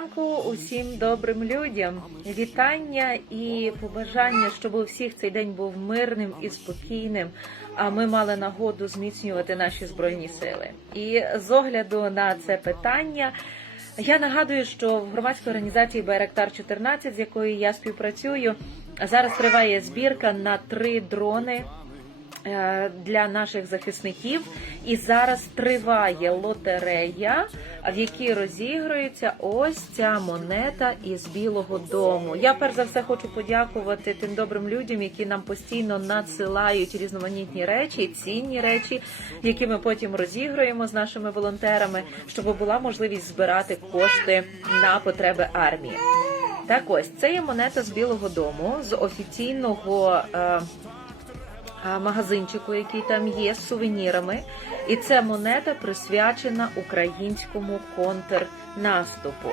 ранку усім добрим людям. Вітання і побажання, щоб у всіх цей день був мирним і спокійним. А ми мали нагоду зміцнювати наші збройні сили. І з огляду на це питання. Я нагадую, що в громадській організації Байрактар 14 з якою я співпрацюю, зараз триває збірка на три дрони для наших захисників. І зараз триває лотерея, в якій розігрується ось ця монета із Білого Дому. Я перш за все хочу подякувати тим добрим людям, які нам постійно надсилають різноманітні речі, цінні речі, які ми потім розігруємо з нашими волонтерами, щоб була можливість збирати кошти на потреби армії. Так ось це є монета з Білого Дому з офіційного. Е, магазинчику, який там є з сувенірами. І ця монета присвячена українському контрнаступу.